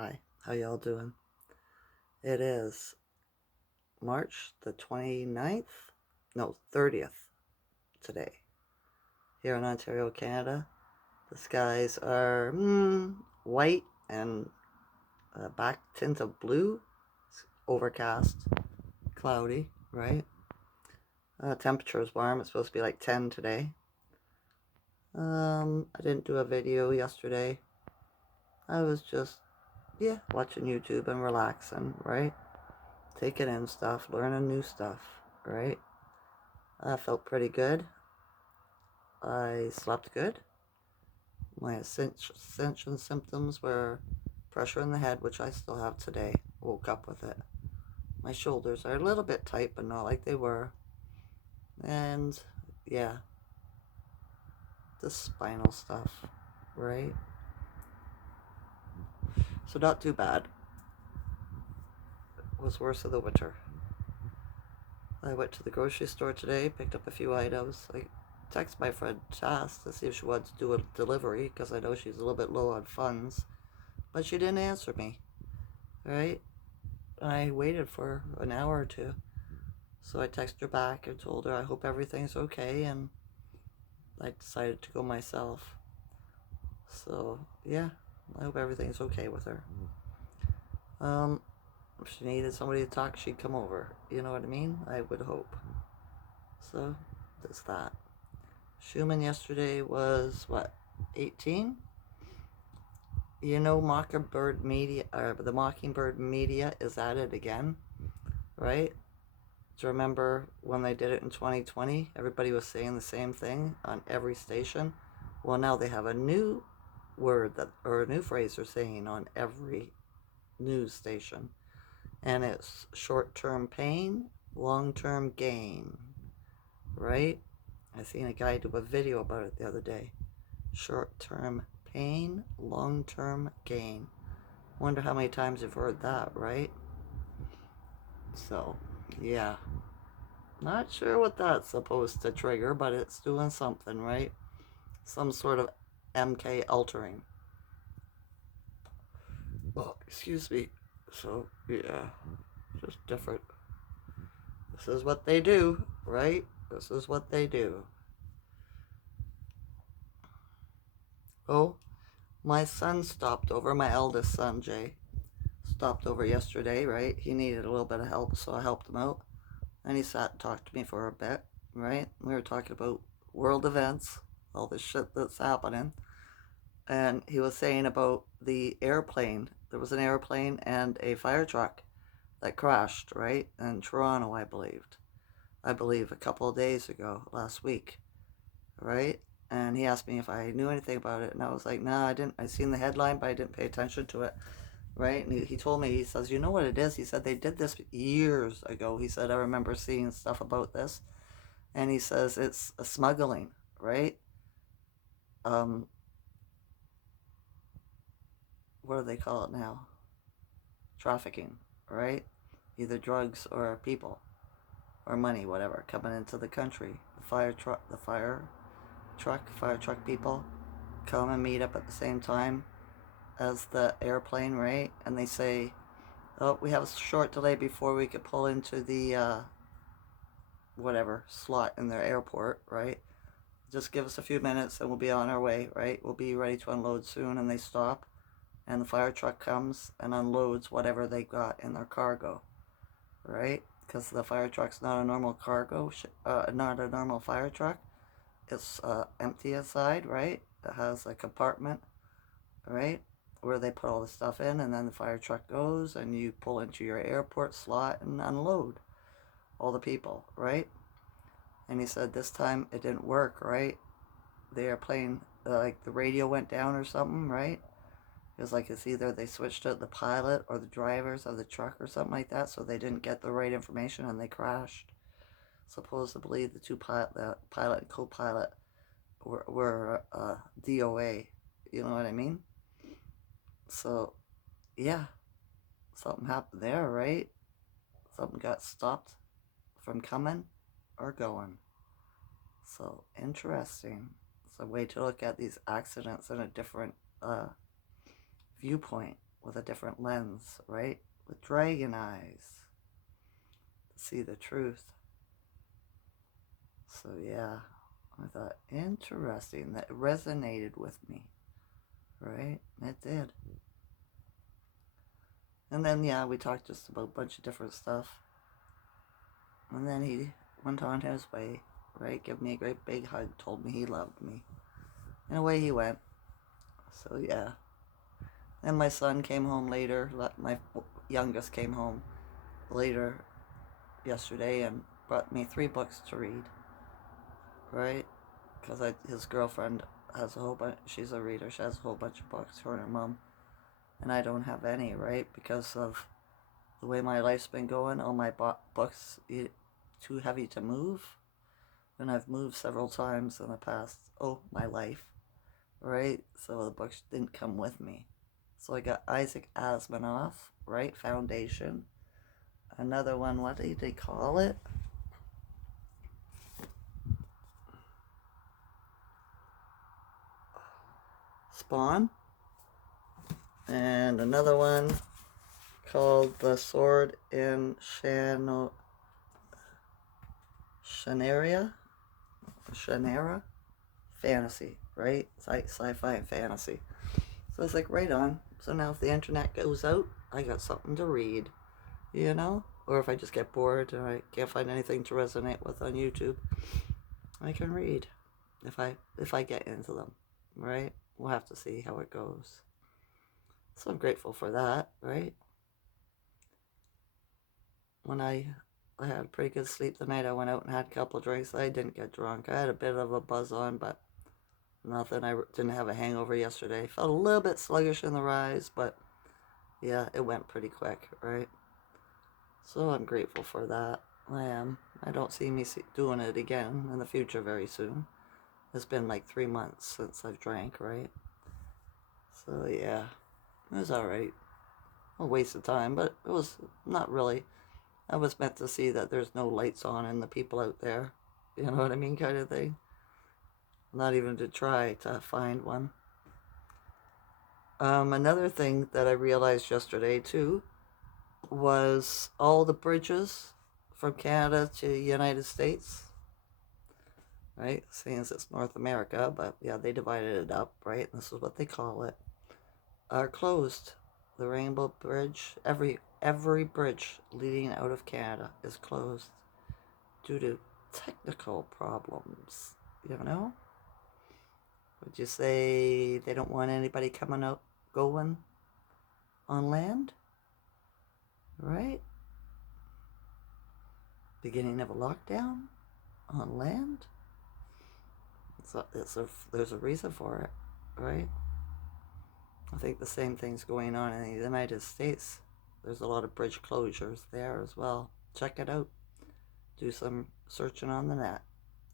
Hi, how y'all doing? It is March the 29th, no, 30th today. Here in Ontario, Canada, the skies are white and a back tint of blue. It's overcast, cloudy, right? Temperature is warm. It's supposed to be like 10 today. I didn't do a video yesterday. I was just, watching YouTube and relaxing, right? Taking in stuff, learning new stuff, right? I felt pretty good. I slept good. My Ascension symptoms were pressure in the head, which I still have today. Woke up with it. My shoulders are a little bit tight, but not like they were. And yeah, the spinal stuff, right? So not too bad. It was worse of the winter. I went to the grocery store today, picked up a few items. I texted my friend Chas to see if she wanted to do a delivery because I know she's a little bit low on funds, but she didn't answer me. Right? I waited for an hour or two, so I texted her back and told her I hope everything's okay, and I decided to go myself. So yeah, I hope everything's okay with her. If she needed somebody to talk, she'd come over. You know what I mean? I would hope. So that's that. Schuman yesterday was what, 18? You know, Mockingbird Media, or the Mockingbird Media is at it again, right? Do you remember when they did it in 2020? Everybody was saying the same thing on every station. Well, now they have a new word that, or a new phrase they're saying on every news station, and it's short-term pain, long-term gain, right? I seen a guy do a video about it the other day. Short-term pain, long-term gain. Wonder how many times you've heard that, right? So, yeah. Not sure what that's supposed to trigger, but it's doing something, right? Some sort of MK altering. Oh, excuse me. So, yeah. Just different. This is what they do, right? This is what they do. Oh, my son stopped over, my eldest son, Jay, stopped over yesterday, right? He needed a little bit of help, so I helped him out. And he sat and talked to me for a bit, right? We were talking about world events, all the shit that's happening. And he was saying about the airplane. There was an airplane and a fire truck that crashed, right? In Toronto, I believe a couple of days ago, last week, right? And he asked me if I knew anything about it, and I was like, nah, I didn't. I seen the headline, but I didn't pay attention to it, right? And he told me, he says, you know what it is? He said they did this years ago. He said I remember seeing stuff about this, and he says it's a smuggling, right? Um, what do they call it now? Trafficking, right? Either drugs or people or money, whatever, coming into the country. Fire truck people come and meet up at the same time as the airplane, right? And they say, oh, we have a short delay before we could pull into the whatever slot in their airport, right? Just give us a few minutes and we'll be on our way, right? We'll be ready to unload soon. And they stop, and the fire truck comes and unloads whatever they got in their cargo, right? Because the fire truck's not a normal not a normal fire truck. It's empty inside, right? It has a compartment, right, where they put all the stuff in, and then the fire truck goes and you pull into your airport slot and unload all the people, right? And he said this time it didn't work, right? The airplane, like the radio went down or something, right? It was like it's either they switched out the pilot or the drivers of the truck or something like that, so they didn't get the right information and they crashed. Supposedly the pilot and co-pilot were DOA. You know what I mean? So, yeah, something happened there, right? Something got stopped from coming or going. So, interesting. It's a way to look at these accidents in a different viewpoint, with a different lens, right? With dragon eyes to see the truth. So yeah, I thought interesting. That resonated with me, right? It did. And then yeah, we talked just about a bunch of different stuff. And then he went on his way, right? Gave me a great big hug, told me he loved me. And away he went. So yeah. And my son came home later. My youngest came home later yesterday and brought me 3 books to read, right? Because his girlfriend has a whole bunch. She's a reader. She has a whole bunch of books. Her and her mom, and I don't have any, right? Because of the way my life's been going. All my books too heavy to move, and I've moved several times in the past. My life, right? So the books didn't come with me. So I got Isaac Asimov, right? Foundation. Another one. What did they call it? Spawn. And another one called The Sword in Shannara fantasy, right? Sci-fi and fantasy. So it's like right on. So now if the internet goes out, I got something to read, you know? Or if I just get bored and I can't find anything to resonate with on YouTube, I can read if I get into them, right? We'll have to see how it goes. So I'm grateful for that, right? When I had a pretty good sleep the night I went out and had a couple of drinks. I didn't get drunk. I had a bit of a buzz on, but nothing. I didn't have a hangover yesterday. Felt a little bit sluggish in the rise, but yeah, it went pretty quick, right? So I'm grateful for that. I am. I don't see me doing it again in the future very soon. It's been like 3 months since I've drank, right? So yeah, it was alright. A waste of time, but it was not really. I was meant to see that there's no lights on and the people out there. You know what I mean, kind of thing. Not even to try to find one. Another thing that I realized yesterday too was all the bridges from Canada to the United States, right? Seeing as it's North America, but yeah, they divided it up, right? This is what they call it. Are closed. The Rainbow Bridge, every bridge leading out of Canada is closed due to technical problems. You know? Would you say they don't want anybody coming out, going on land? Right? Beginning of a lockdown on land? There's a reason for it, right? I think the same thing's going on in the United States. There's a lot of bridge closures there as well. Check it out. Do some searching on the net,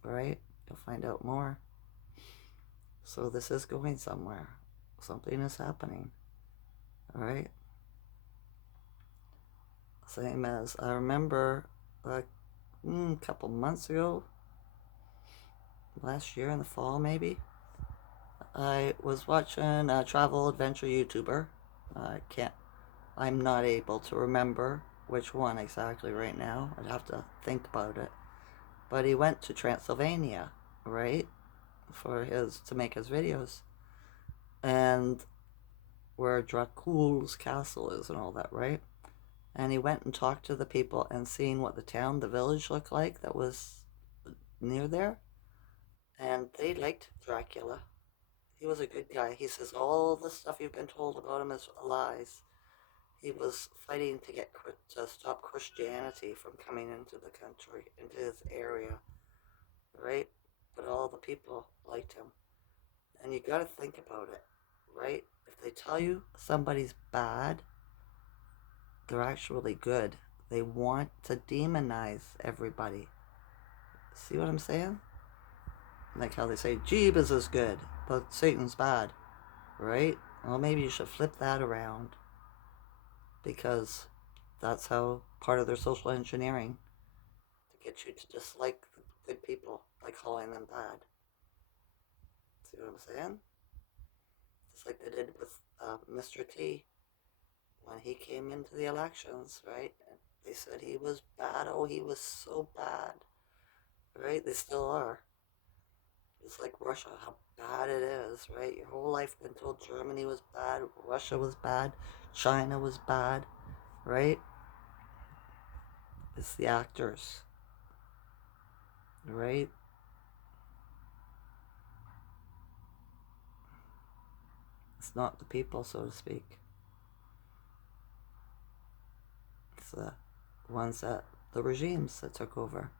right? You'll find out more. So this is going somewhere. Something is happening, all right? Same as I remember a couple months ago, last year in the fall maybe, I was watching a travel adventure YouTuber. I'm not able to remember which one exactly right now. I'd have to think about it. But he went to Transylvania, right, to make his videos, and where Dracula's castle is and all that, right? And he went and talked to the people and seen what the village looked like that was near there. And they liked Dracula. He was a good guy. He says all the stuff you've been told about him is lies. He was fighting to stop Christianity from coming into the country, into his area, right? But all the people liked him. And you got to think about it, right? If they tell you somebody's bad, they're actually good. They want to demonize everybody. See what I'm saying? Like how they say Jeebus is good, but Satan's bad, right? Well, maybe you should flip that around, because that's how part of their social engineering, to get you to dislike the good people by calling them bad. See what I'm saying? Just like they did with Mr. T. when he came into the elections, right? They said he was bad. Oh, he was so bad, right? They still are. It's like Russia, how bad it is, right? Your whole life been told Germany was bad, Russia was bad, China was bad, right? It's the actors, right? It's not the people, so to speak. It's the ones that, the regimes that took over,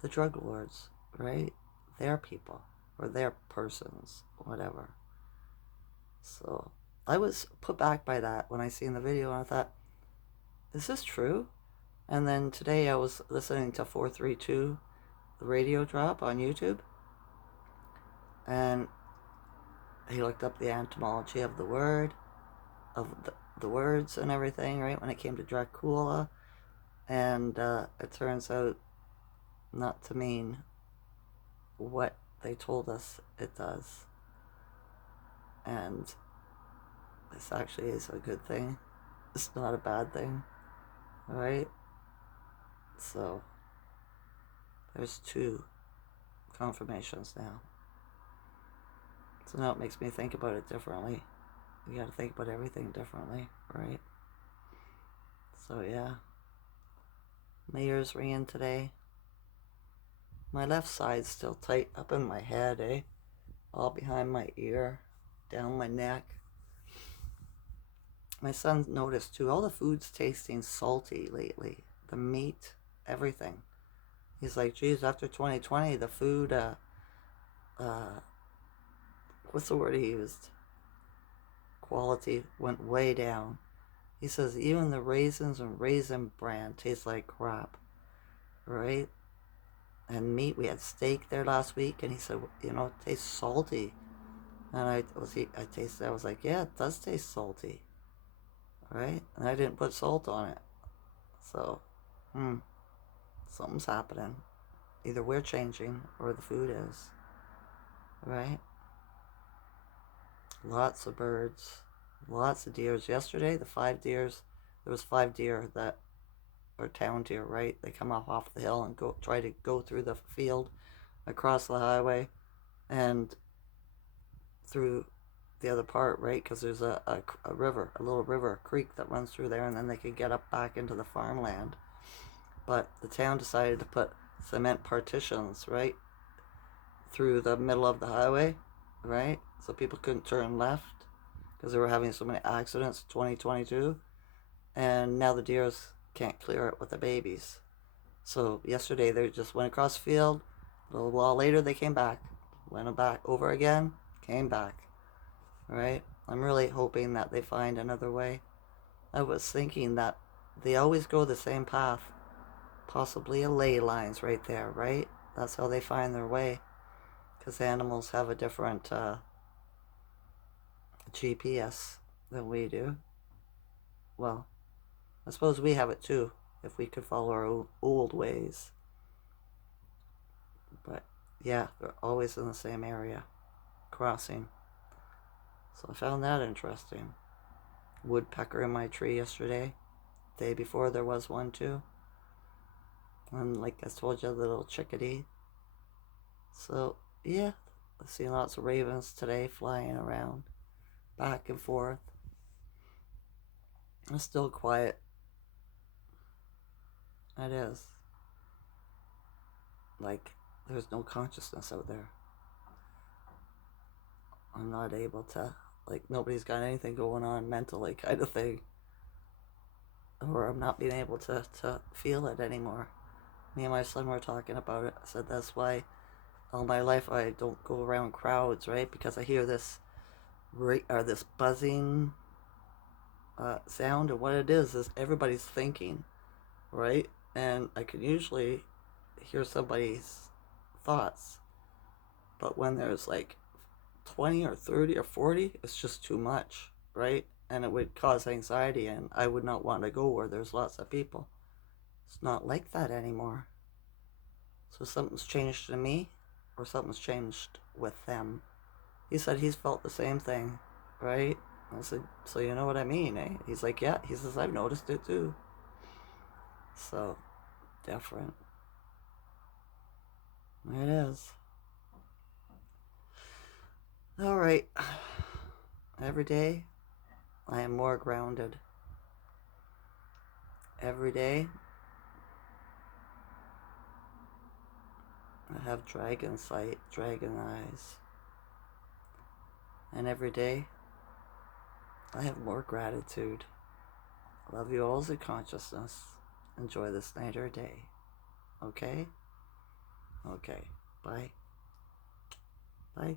the drug lords, right? Their people, or their persons, whatever. So I was put back by that when I seen the video, and I thought, is this true? And then today I was listening to 432, the radio drop on YouTube, and he looked up the etymology of the word, of the words and everything, right, when it came to Dracula, and it turns out not to mean what they told us it does. And this actually is a good thing. It's not a bad thing, right? So there's 2 confirmations now. So now it makes me think about it differently. You gotta think about everything differently, right? So yeah. My ears ringing today. My left side's still tight up in my head, eh? All behind my ear, down my neck. My son noticed too, all the food's tasting salty lately. The meat, everything. He's like, geez, after 2020, the food, what's the word he used? Quality went way down. He says even the raisins and Raisin Bran taste like crap, right? And meat, we had steak there last week, and he said, you know, it tastes salty. And I tasted it, I was like, yeah, it does taste salty, right? And I didn't put salt on it. So, something's happening. Either we're changing or the food is, right? Lots of birds, lots of deers. Yesterday, the 5 deers, there was 5 deer that are town deer, right? They come off the hill and try to go through the field, across the highway, and through the other part, right? Because there's a river, a little river, a creek that runs through there, and then they could get up back into the farmland. But the town decided to put cement partitions, right, through the middle of the highway, right? So people couldn't turn left because they were having so many accidents in 2022. And now the deers can't clear it with the babies. So yesterday they just went across the field. A little while later they came back. Went back over again, came back. Right? I'm really hoping that they find another way. I was thinking that they always go the same path. Possibly a ley lines right there, right? That's how they find their way. Because animals have a different GPS than we do. Well, I suppose we have it too, if we could follow our old ways. But yeah, they're always in the same area, crossing. So I found that interesting. Woodpecker in my tree yesterday. Day before there was one too. And like I told you, the little chickadee. So yeah, I've seen lots of ravens today flying around, back and forth. It's still quiet. It is. Like, there's no consciousness out there. I'm not able to, like, nobody's got anything going on mentally, kind of thing. Or I'm not being able to feel it anymore. Me and my son were talking about it. I said that's why all my life I don't go around crowds, right? Because I hear this this buzzing sound, and what it is everybody's thinking, right? And I can usually hear somebody's thoughts, but when there's like 20 or 30 or 40, it's just too much, right? And it would cause anxiety, and I would not want to go where there's lots of people. It's not like that anymore. So something's changed in me, or something's changed with them. He said he's felt the same thing, right? I said, so you know what I mean, eh? He's like, yeah. He says, I've noticed it too. So, different. It is. Alright. Every day, I am more grounded. Every day, I have dragon sight, dragon eyes. And every day, I have more gratitude. Love you all as a consciousness. Enjoy this night or day. Okay? Okay. Bye. Bye.